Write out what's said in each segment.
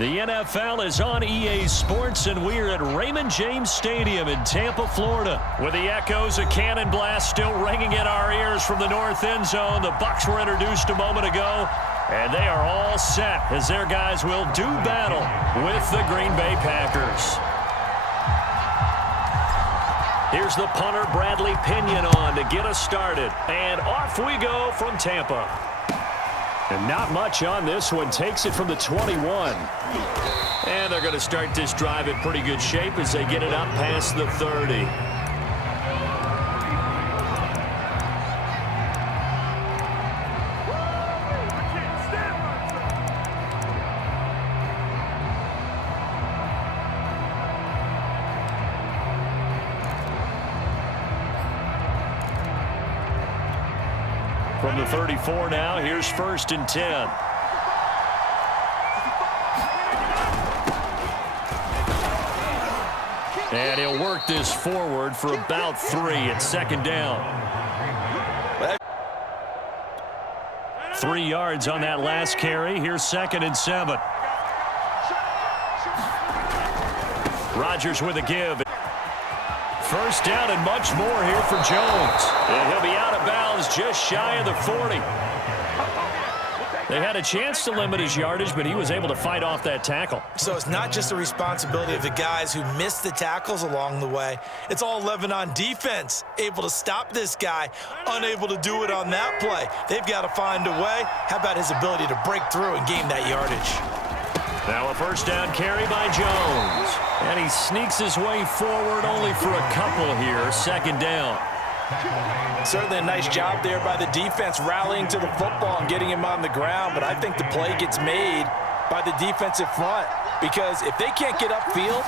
The NFL is on EA Sports, and we're at Raymond James Stadium in Tampa, Florida. With the echoes of cannon blast still ringing in our ears from the north end zone, the Bucs were introduced a moment ago, and they are all set as their guys will do battle with the Green Bay Packers. Here's the punter, Bradley Pinion, on to get us started. And off we go from Tampa. And not much on this one. Takes it from the 21. And they're going to start this drive in pretty good shape as they get it up past the 30. From the 34 now, here's 1st and 10. And he'll work this forward for about 3 at 2nd down. 3 yards on that last carry. Here's 2nd and 7. Rodgers with a give. 1st down and much more here for Jones. And he'll be out of bounds just shy of the 40. They had a chance to limit his yardage, but he was able to fight off that tackle. So it's not just the responsibility of the guys who missed the tackles along the way. It's all 11 on defense, able to stop this guy, unable to do it on that play. They've got to find a way. How about his ability to break through and gain that yardage? Now a 1st down carry by Jones. And he sneaks his way forward only for a couple here. 2nd down. Certainly a nice job there by the defense rallying to the football and getting him on the ground. But I think the play gets made by the defensive front. Because if they can't get upfield,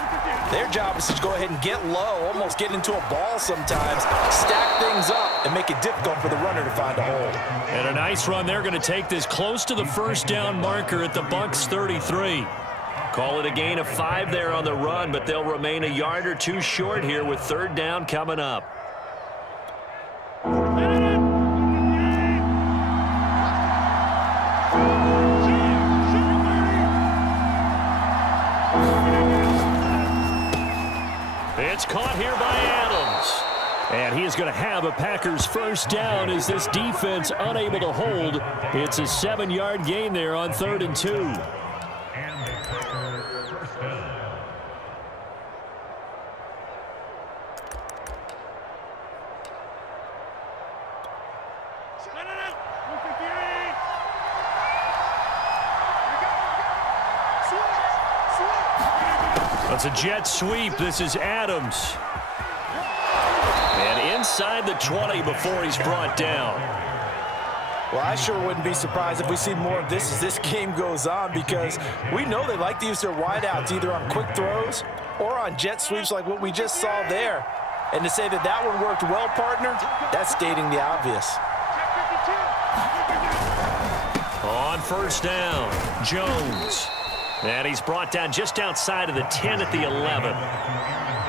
their job is to go ahead and get low, almost get into a ball sometimes, stack things up, and make it difficult for the runner to find a hole. And a nice run. They're going to take this close to the 1st down marker at the Bucs 33. Call it a gain of 5 there on the run, but they'll remain a yard or 2 short here with 3rd down coming up. It's caught here by Adams. And he is going to have a Packers 1st down as this defense unable to hold. It's a 7-yard gain there on 3rd and 2. That's a jet sweep. This is Adams. And inside the 20 before he's brought down. Well, I sure wouldn't be surprised if we see more of this as this game goes on, because we know they like to use their wideouts either on quick throws or on jet sweeps like what we just saw there. And to say that that one worked well, partner, that's stating the obvious. On 1st down, Jones. And he's brought down just outside of the 10 at the 11.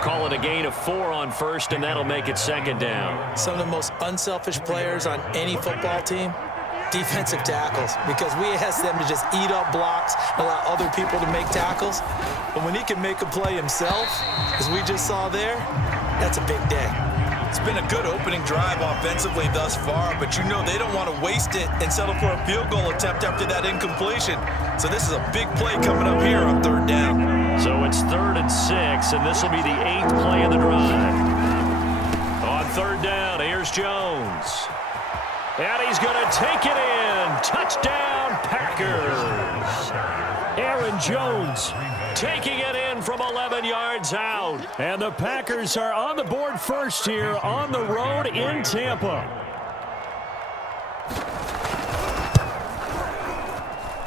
Call it a gain of 4 on 1st, and that'll make it 2nd down. Some of the most unselfish players on any football team, defensive tackles, because we ask them to just eat up blocks, allow other people to make tackles. But when he can make a play himself, as we just saw there, that's a big day. It's been a good opening drive offensively thus far, but you know they don't want to waste it and settle for a field goal attempt after that incompletion. So this is a big play coming up here on 3rd down. So it's 3rd and 6, and this will be the 8th play of the drive. On 3rd down, here's Jones. And he's going to take it in. Touchdown, Packers. Aaron Jones taking it in from 11 yards out. And the Packers are on the board first here on the road in Tampa.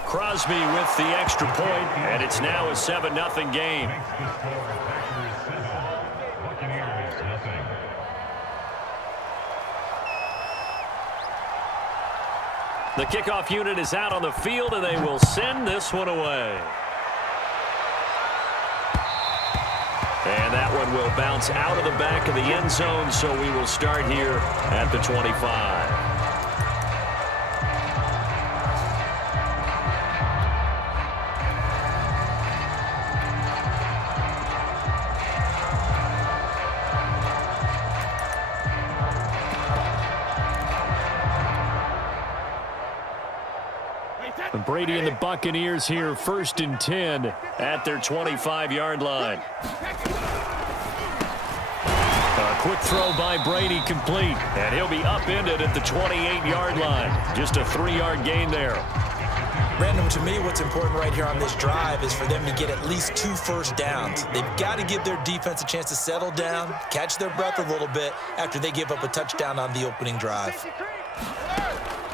Crosby with the extra point, and it's now a 7-0 game. The kickoff unit is out on the field, and they will send this one away. And that one will bounce out of the back of the end zone, so we will start here at the 25. Brady and the Buccaneers here, 1st and 10 at their 25-yard line. A quick throw by Brady, complete, and he'll be upended at the 28-yard line. Just a 3-yard gain there. Brandon, to me, what's important right here on this drive is for them to get at least 2 first downs. They've got to give their defense a chance to settle down, catch their breath a little bit after they give up a touchdown on the opening drive.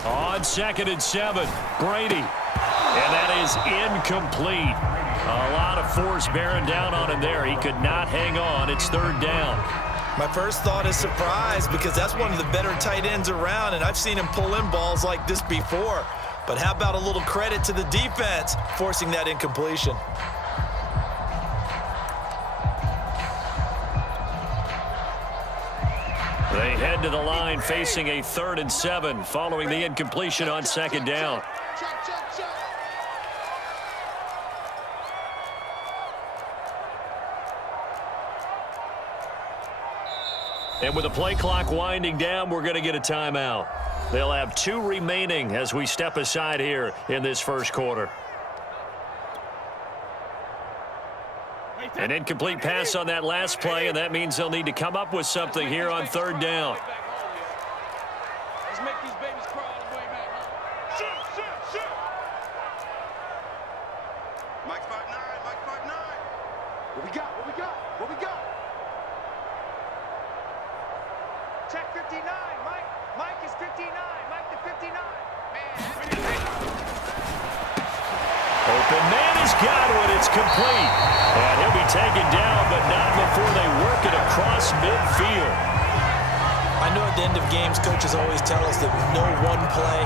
On 2nd and 7, Brady. And that is incomplete. A lot of force bearing down on him there. He could not hang on. It's 3rd down. My first thought is surprise, because that's one of the better tight ends around, and I've seen him pull in balls like this before. But how about a little credit to the defense forcing that incompletion? They head to the line facing a 3rd and 7 following the incompletion on 2nd down. And with the play clock winding down, we're going to get a timeout. They'll have 2 remaining as we step aside here in this first quarter. An incomplete pass on that last play, and that means they'll need to come up with something here on 3rd down. Let's make these babies crawl all the way back home. Shoot! Mike 5'9", What we got? Check 59, Mike. Mike is 59. Mike to 59. Open man has got one. It's complete. And he'll be taken down, but not before they work it across midfield. I know at the end of games, coaches always tell us that no one play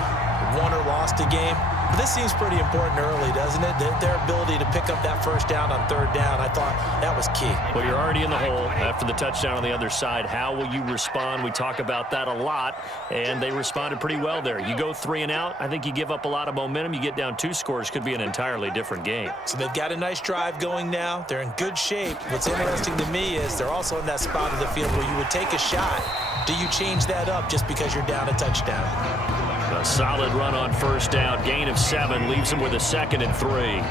won or lost a game. But this seems pretty important early, doesn't it? Their ability to pick up that first down on 3rd down, I thought that was key. Well, you're already in the hole after the touchdown on the other side. How will you respond? We talk about that a lot, and they responded pretty well there. You go 3 and out, I think you give up a lot of momentum. You get down 2 scores, could be an entirely different game. So they've got a nice drive going now. They're in good shape. What's interesting to me is they're also in that spot of the field where you would take a shot. Do you change that up just because you're down a touchdown? A solid run on 1st down. Gain of 7 leaves them with a 2nd and 3.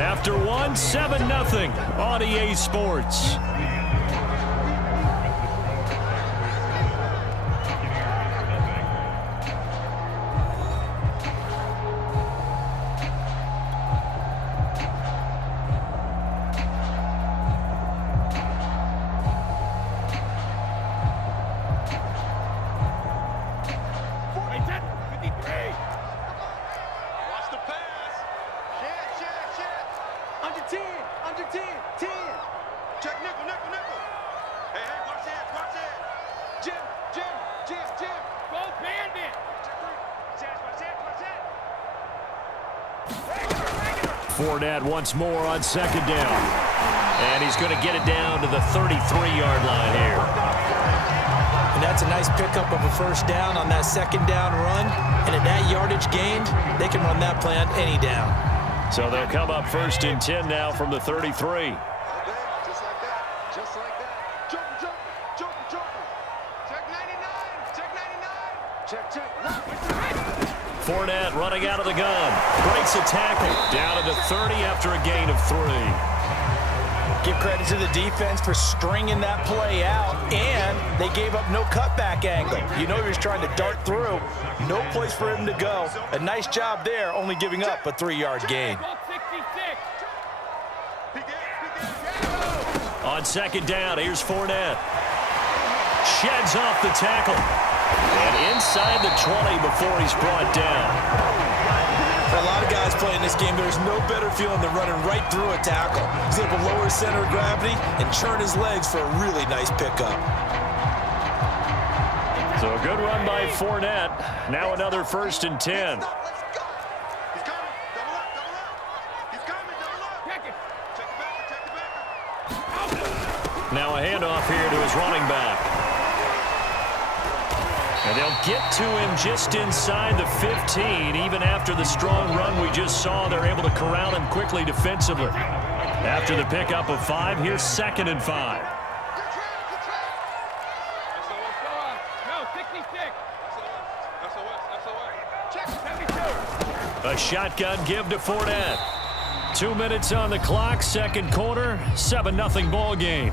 After 1, 7-0 on EA Sports. Fournette once more on 2nd down. And he's going to get it down to the 33-yard line here. And that's a nice pickup of a first down on that 2nd down run. And at that yardage gained, they can run that play on any down. So they'll come up 1st and 10 now from the 33. Just like that. Just like that. Jumping. Check 99. Check. Fournette running out of the gun. Breaks a tackle. Down to the 30 after a gain of 3. Give credit to the defense for stringing that play out, and they gave up no cutback angle. You know he was trying to dart through. No place for him to go. A nice job there, only giving up a 3-yard gain. On 2nd down, here's Fournette. Sheds off the tackle. And inside the 20 before he's brought down. For a lot of guys playing this game, there's no better feeling than running right through a tackle. He's able to lower his center of gravity and churn his legs for a really nice pickup. So a good run by Fournette. Now another 1st and 10. He's coming. Double up. He's coming. Double up. Check it. Check the backer. Now a handoff here to his running back. And they'll get to him just inside the 15. Even after the strong run we just saw, they're able to corral him quickly defensively. After the pickup of 5, here's 2nd and 5. Good try. No, 66. A shotgun give to Fournette. 2 minutes on the clock, second quarter, 7-0 ball game.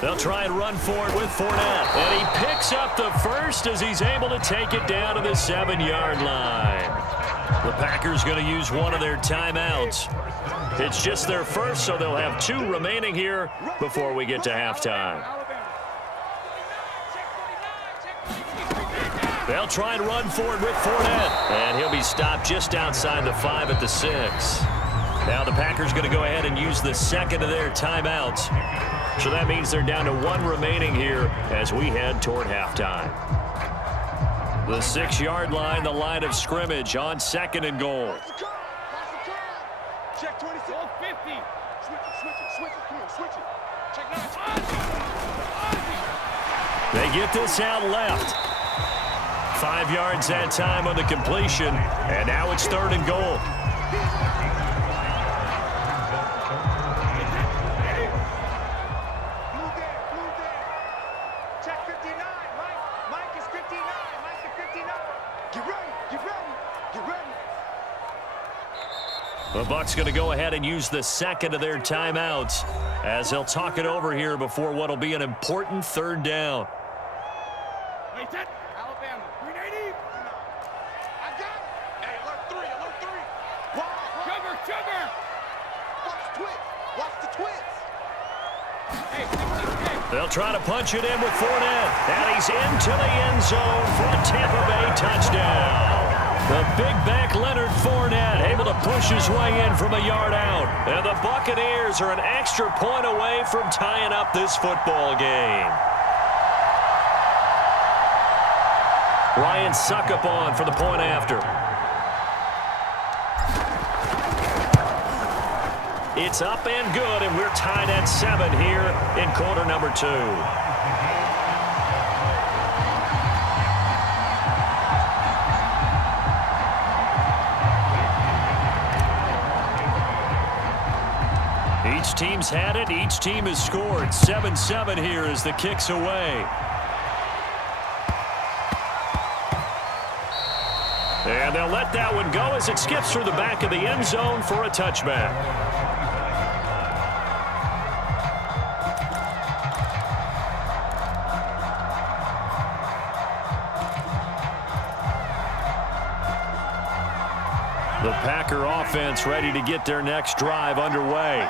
They'll try and run for it with Fournette. And he picks up the first as he's able to take it down to the 7-yard line. The Packers going to use one of their timeouts. It's just their first, so they'll have 2 remaining here before we get to halftime. They'll try and run for it with Fournette. And he'll be stopped just outside the 5 at the 6. Now the Packers going to go ahead and use the second of their timeouts. So that means they're down to 1 remaining here as we head toward halftime. The 6-yard line, the line of scrimmage on 2nd and goal. Check 26. 50. Switch it. Come on, switch it. Check 9. They get this out left. 5 yards that time on the completion, and now it's 3rd and goal. The Bucs going to go ahead and use the second of their timeouts as they'll talk it over here before what will be an important 3rd down. Wait, that Alabama 380. I got it. Hey, alert 3. Wow. Sugar. Watch the twist. Hey. They'll try to punch it in with Fournette, and he's into the end zone for a Tampa Bay touchdown. The big back Leonard Fournette able to push his way in from a yard out. And the Buccaneers are an extra point away from tying up this football game. Ryan Succop for the point after. It's up and good, and we're tied at 7 here in quarter number 2. Each team's had it. Each team has scored. 7-7 here as the kick's away. And they'll let that one go as it skips through the back of the end zone for a touchback. The Packer offense ready to get their next drive underway.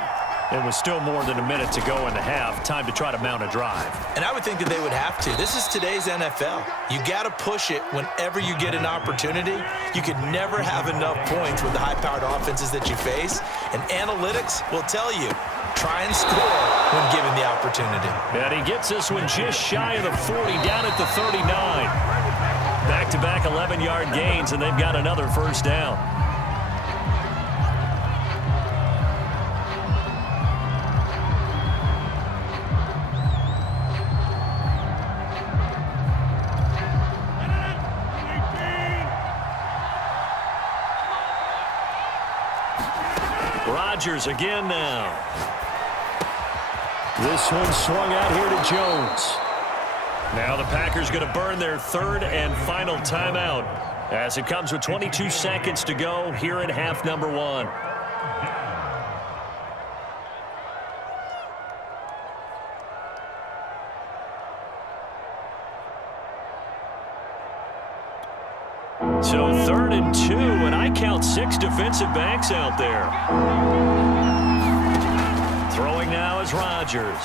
It was still more than a minute to go in the half. Time to try to mount a drive. And I would think that they would have to. This is today's NFL. You got to push it whenever you get an opportunity. You could never have enough points with the high-powered offenses that you face. And analytics will tell you, try and score when given the opportunity. And he gets this one just shy of the 40, down at the 39. Back-to-back 11-yard gains, and they've got another first down. Rodgers again now. This one swung out here to Jones. Now the Packers going to burn their 3rd and final timeout as it comes with 22 seconds to go here in half number 1. So 3rd and 2, and I count 6 defensive backs out there. Throwing now is Rodgers.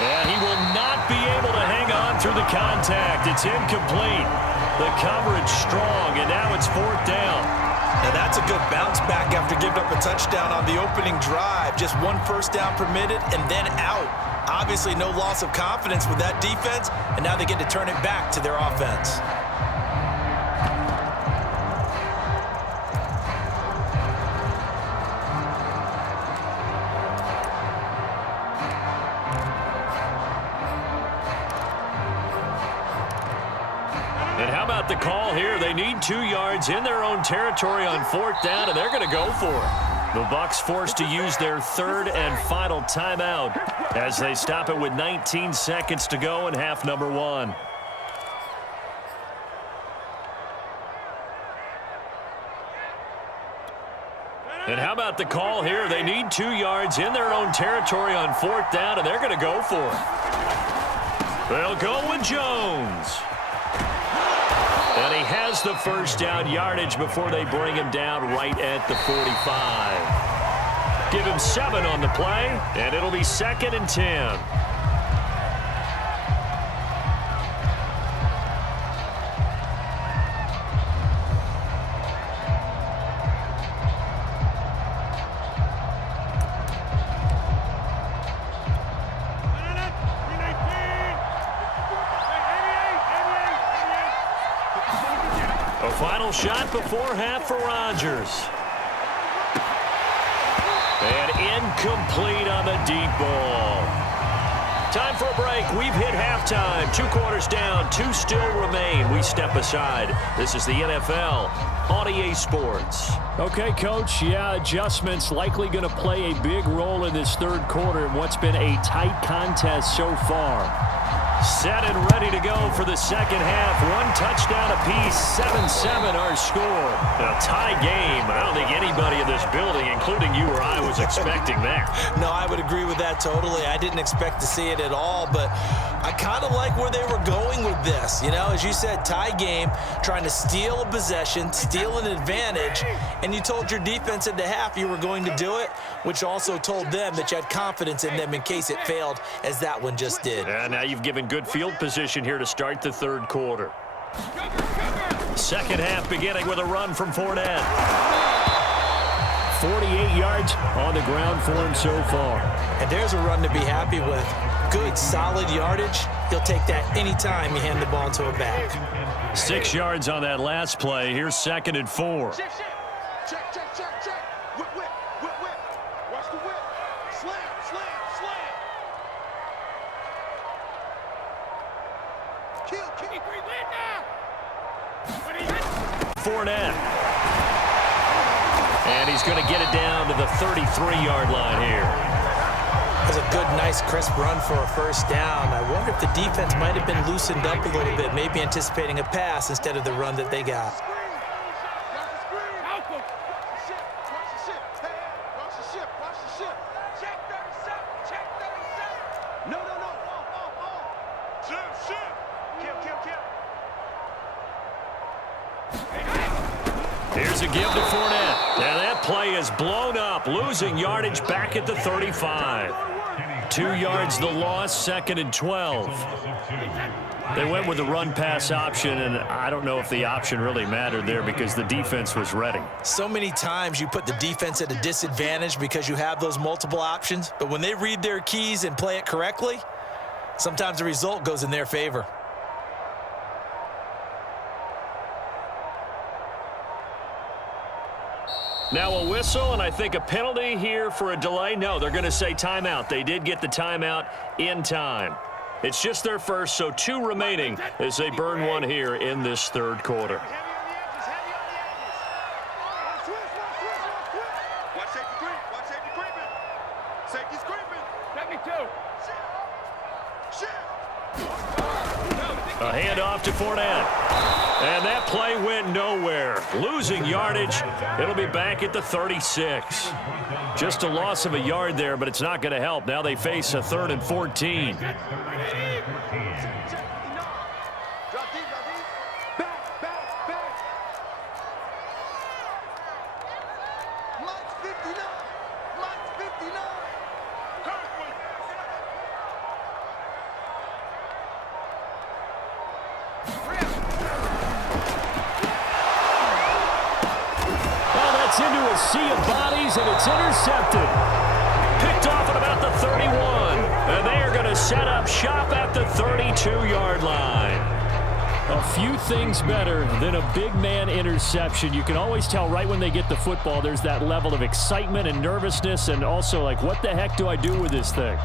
And he will not be able to hang on through the contact. It's incomplete. The coverage strong, and now it's 4th down. Now that's a good bounce back after giving up a touchdown on the opening drive. Just 1 first down permitted and then out. Obviously no loss of confidence with that defense, and now they get to turn it back to their offense. about the call here? They need 2 yards in their own territory on 4th down, and they're going to go for it. The Bucs forced to use their 3rd and final timeout as they stop it with 19 seconds to go in half number 1. And how about the call here? They need 2 yards in their own territory on 4th down, and they're going to go for it. They'll go with Jones. And he has the first down yardage before they bring him down right at the 45. Give him 7 on the play, and it'll be 2nd and 10. A final shot before half for Rodgers. And incomplete on the deep ball. Time for a break. We've hit halftime. 2 quarters down. 2 still remain. We step aside. This is the NFL on EA Sports. Okay, Coach. Yeah, adjustments likely going to play a big role in this 3rd quarter in what's been a tight contest so far. Set and ready to go for the 2nd half. 1 touchdown apiece. 7-7 our score. A tie game. I don't think anybody in this building, including you or I, was expecting that. No, I would agree with that totally. I didn't expect to see it at all, but I kind of like where they were going with this. You know, as you said, tie game, trying to steal a possession, steal an advantage, and you told your defense at the half you were going to do it, which also told them that you had confidence in them in case it failed, as that one just did. And now you've given good field position here to start the 3rd quarter. 2nd half beginning with a run from Fournette. 48 yards on the ground for him so far. And there's a run to be happy with. Good, solid yardage. You'll take that anytime you hand the ball to a back. 6 yards on that last play. Here's 2nd and 4. Check, check, check, check. Whip, whip, whip, whip. Watch the whip. Slam, slam, slam. Kill. Fournette. And he's going to get it down to the 33-yard line here. That was a good, nice, crisp run for a 1st down. I wonder if the defense might have been loosened up a little bit, maybe anticipating a pass instead of the run that they got. Here's a give to Fournette. And that play is blown up, losing yardage back at the 35. 2 yards the loss, 2nd and 12. They went with the run-pass option, and I don't know if the option really mattered there because the defense was ready. So many times you put the defense at a disadvantage because you have those multiple options, but when they read their keys and play it correctly, sometimes the result goes in their favor. Now a whistle, and I think a penalty here for a delay. No, they're going to say timeout. They did get the timeout in time. It's just their first, so 2 remaining as they burn 1 here in this 3rd quarter. Watch safety creep. Watch safety creeping. Safety's creeping. Let me too. A handoff to Fournette. And that play went nowhere. Losing yardage. It'll be back at the 36. Just a loss of a yard there, but it's not going to help. Now they face a 3rd and 14. Drop deep. Back. Mike's 59. Into a sea of bodies, and it's intercepted. Picked off at about the 31. And they are going to set up shop at the 32-yard line. A few things better than a big man interception. You can always tell right when they get the football, there's that level of excitement and nervousness, and also like, what the heck do I do with this thing?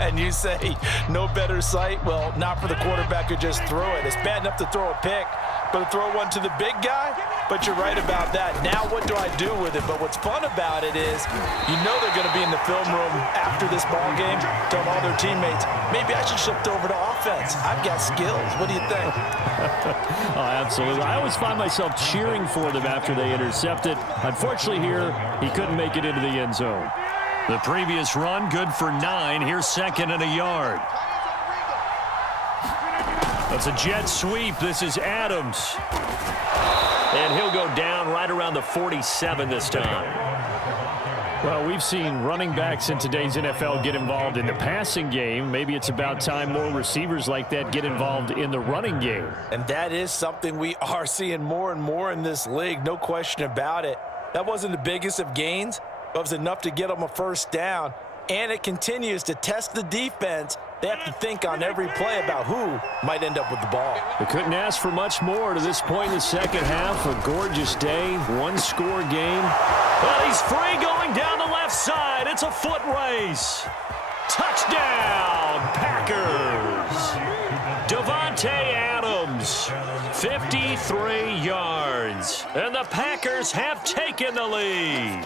And you say, no better sight? Well, not for the quarterback who just threw it. It's bad enough to throw a pick, but to throw one to the big guy? But you're right about that. Now what do I do with it? But what's fun about it is, you know they're going to be in the film room after this ball game, telling all their teammates, maybe I should shift over to offense. I've got skills. What do you think? Oh, absolutely. I always find myself cheering for them after they intercept it. Unfortunately here, he couldn't make it into the end zone. The previous run, good for 9. Here's 2nd and a yard. That's a jet sweep. This is Adams. And he'll go down right around the 47 this time. Well, we've seen running backs in today's NFL get involved in the passing game. Maybe it's about time more receivers like that get involved in the running game. And that is something we are seeing more and more in this league, no question about it. That wasn't the biggest of gains, but it was enough to get them a first down. And it continues to test the defense. They have to think on every play about who might end up with the ball. They couldn't ask for much more to this point in the second half. A gorgeous day, one-score game. Well, he's free going down the left side. It's a foot race. Touchdown, Packers. Davante Adams, 53 yards. And the Packers have taken the lead.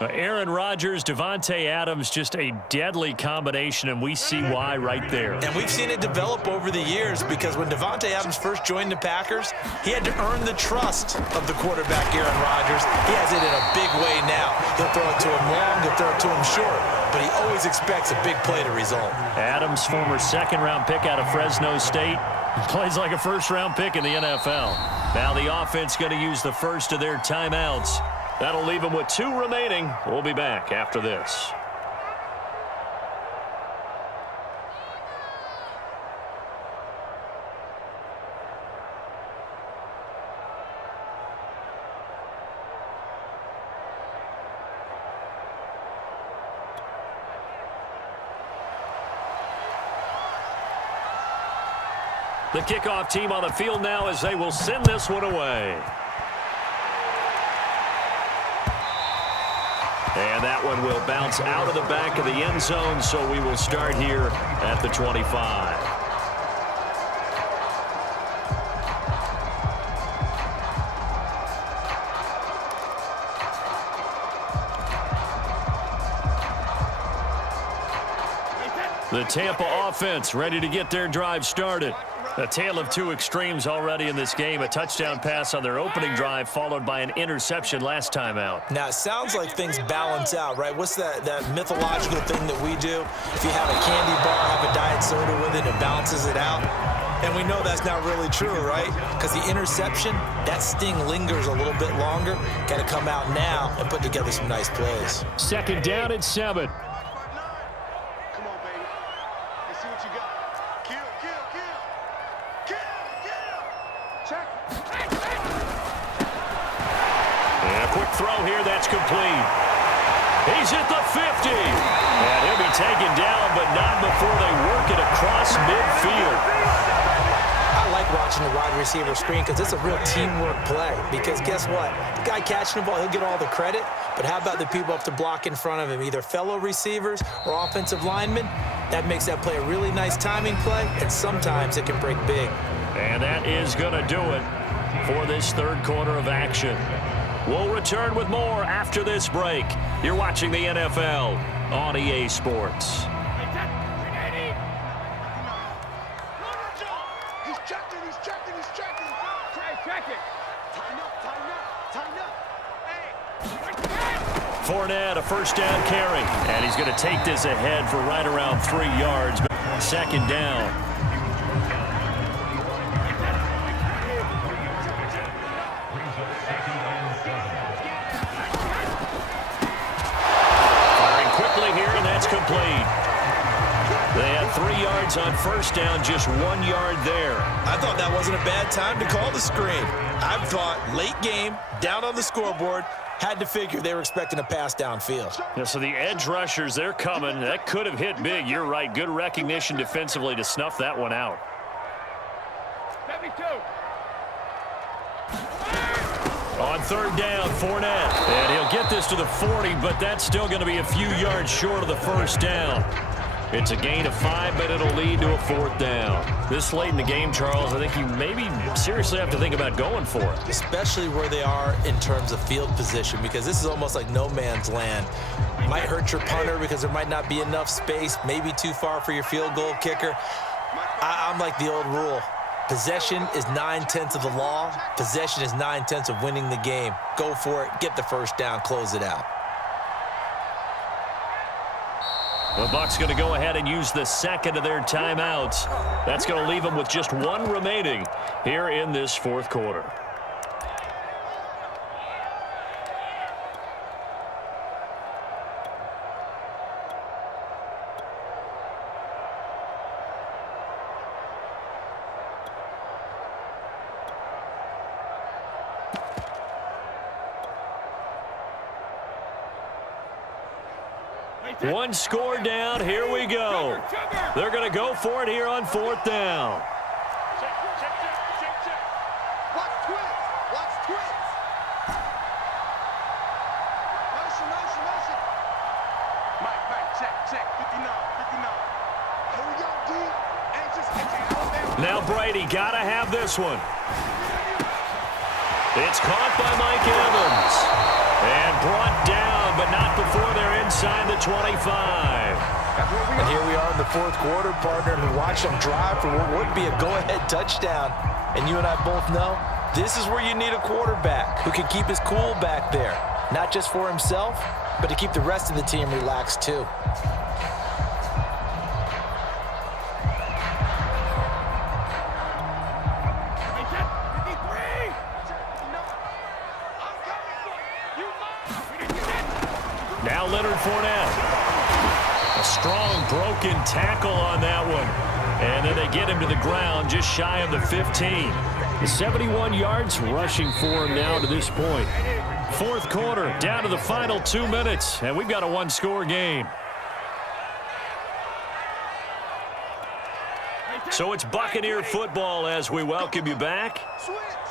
Aaron Rodgers, Davante Adams, just a deadly combination, and we see why right there. And we've seen it develop over the years because when Davante Adams first joined the Packers, he had to earn the trust of the quarterback, Aaron Rodgers. He has it in a big way now. He'll throw it to him long, he'll throw it to him short, but he always expects a big play to result. Adams, former second-round pick out of Fresno State, plays like a first-round pick in the NFL. Now the offense going to use the first of their timeouts. That'll leave them with 2 remaining. We'll be back after this. The kickoff team on the field now as they will send this one away. And that one will bounce out of the back of the end zone, so we will start here at the 25. The Tampa offense ready to get their drive started. A tale of 2 extremes already in this game. A touchdown pass on their opening drive, followed by an interception last time out. Now, it sounds like things balance out, right? What's that mythological thing that we do? If you have a candy bar, have a diet soda with it, it balances it out. And we know that's not really true, right? Because the interception, that sting lingers a little bit longer. Got to come out now and put together some nice plays. 2nd down and 7. Throw here, that's complete. He's at the 50. And he'll be taken down, but not before they work it across midfield. I like watching the wide receiver screen because it's a real teamwork play. Because guess what? The guy catching the ball, he'll get all the credit. But how about the people up to block in front of him, either fellow receivers or offensive linemen? That makes that play a really nice timing play, and sometimes it can break big. And that is going to do it for this 3rd quarter of action. We'll return with more after this break. You're watching the NFL on EA Sports. He's checking. Check it. Tighten up. Hey. Fournette, a first down carry. And he's going to take this ahead for right around 3 yards. 2nd down. Complete. They had 3 yards on first down, just 1 yard there. I thought that wasn't a bad time to call the screen. I thought late game, down on the scoreboard, Had to figure they were expecting a pass downfield. Yeah, so the edge rushers, they're coming. That could have hit big. You're right. Good recognition defensively to snuff that one out. On third down, Fournette. And he'll get this to the 40, but that's still going to be a few yards short of the first down. It's a gain of 5, but it'll lead to a fourth down. This late in the game, Charles, I think you maybe seriously have to think about going for it. Especially where they are in terms of field position, because this is almost like no man's land. Might hurt your punter because there might not be enough space, maybe too far for your field goal kicker. I'm like the old rule. Possession is 9/10 of the law. Possession is 9/10 of winning the game. Go for it, get the first down, close it out. The Bucs going to go ahead and use the second of their timeouts. That's going to leave them with just one remaining here in this fourth quarter. One score down. Here we go. They're going to go for it here on fourth down. Watch twins. Watch twins. Motion. Mike, check. 59. Here we go, D. Anxious. Now Brady got to have this one. It's caught by Mike Evans. And brought down, but not before they're inside the 25. And here we are in the fourth quarter, partner, and watch them drive for what would be a go-ahead touchdown. And you and I both know this is where you need a quarterback who can keep his cool back there, not just for himself, but to keep the rest of the team relaxed too. Now Leonard Fournette. A strong broken tackle on that one. And then they get him to the ground just shy of the 15. The 71 yards rushing for him now to this point. Fourth quarter, down to the final 2 minutes, and we've got a one-score game. So it's Buccaneer football as we welcome you back.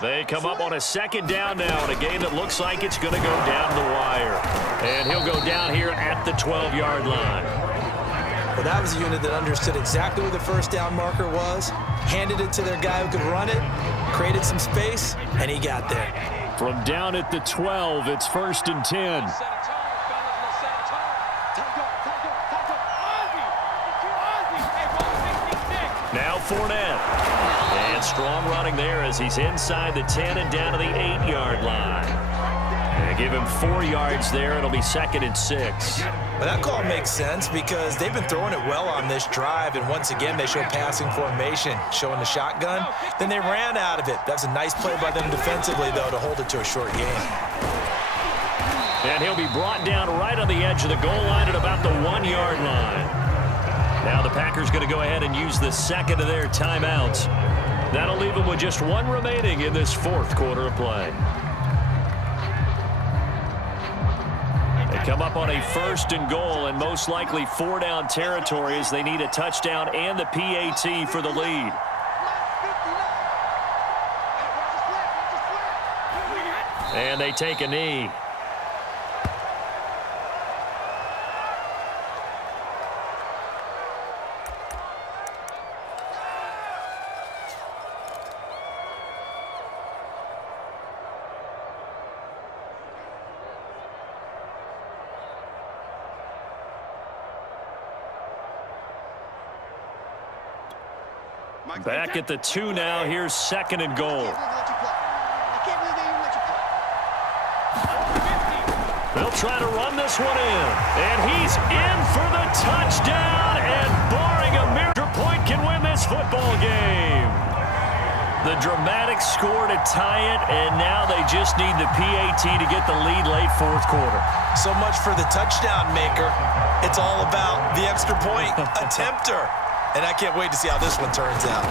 They come up on a second down now in a game that looks like it's going to go down to the wire. And he'll go down here at the 12-yard line. Well, that was a unit that understood exactly where the first down marker was, handed it to their guy who could run it, created some space, and he got there. From down at the 12, it's 1st and 10. Now Fournette. And strong running there as he's inside the 10 and down to the 8-yard line. And give him 4 yards there. It'll be 2nd and 6. Well, that call makes sense because they've been throwing it well on this drive, and once again they show passing formation, showing the shotgun. Then they ran out of it. That's a nice play by them defensively, though, to hold it to a short game. And he'll be brought down right on the edge of the goal line at about the 1-yard line. Now the Packers going to go ahead and use the second of their timeouts. That'll leave them with just one remaining in this fourth quarter of play. They come up on a 1st and goal and most likely 4-down territory as they need a touchdown and the PAT for the lead. And they take a knee. Back at the 2 now. Here's 2nd and goal. They'll try to run this one in. And he's in for the touchdown. And barring a miracle, point can win this football game. The dramatic score to tie it, and now they just need the PAT to get the lead late fourth quarter. So much for the touchdown maker. It's all about the extra point attempter. And I can't wait to see how this one turns out.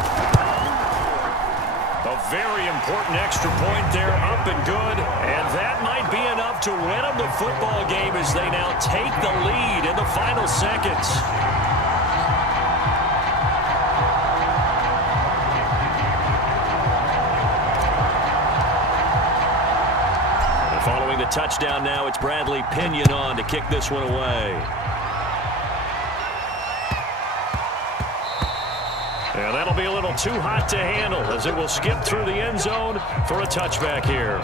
A very important extra point there, up and good. And that might be enough to win them the football game as they now take the lead in the final seconds. And following the touchdown now, it's Bradley Pinion on to kick this one away. And that'll be a little too hot to handle as it will skip through the end zone for a touchback here.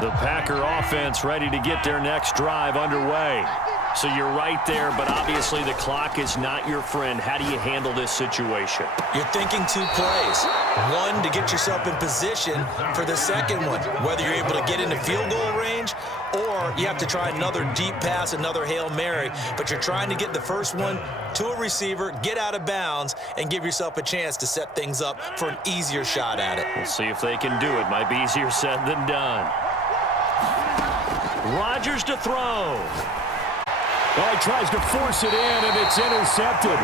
The Packer offense ready to get their next drive underway. So you're right there, but obviously the clock is not your friend. How do you handle this situation? You're thinking 2 plays. One, to get yourself in position for the second one, whether you're able to get into field goal range or you have to try another deep pass, another Hail Mary, but you're trying to get the first one to a receiver, get out of bounds, and give yourself a chance to set things up for an easier shot at it. We'll see if they can do it. Might be easier said than done. Rodgers to throw. Well, he tries to force it in, and it's intercepted.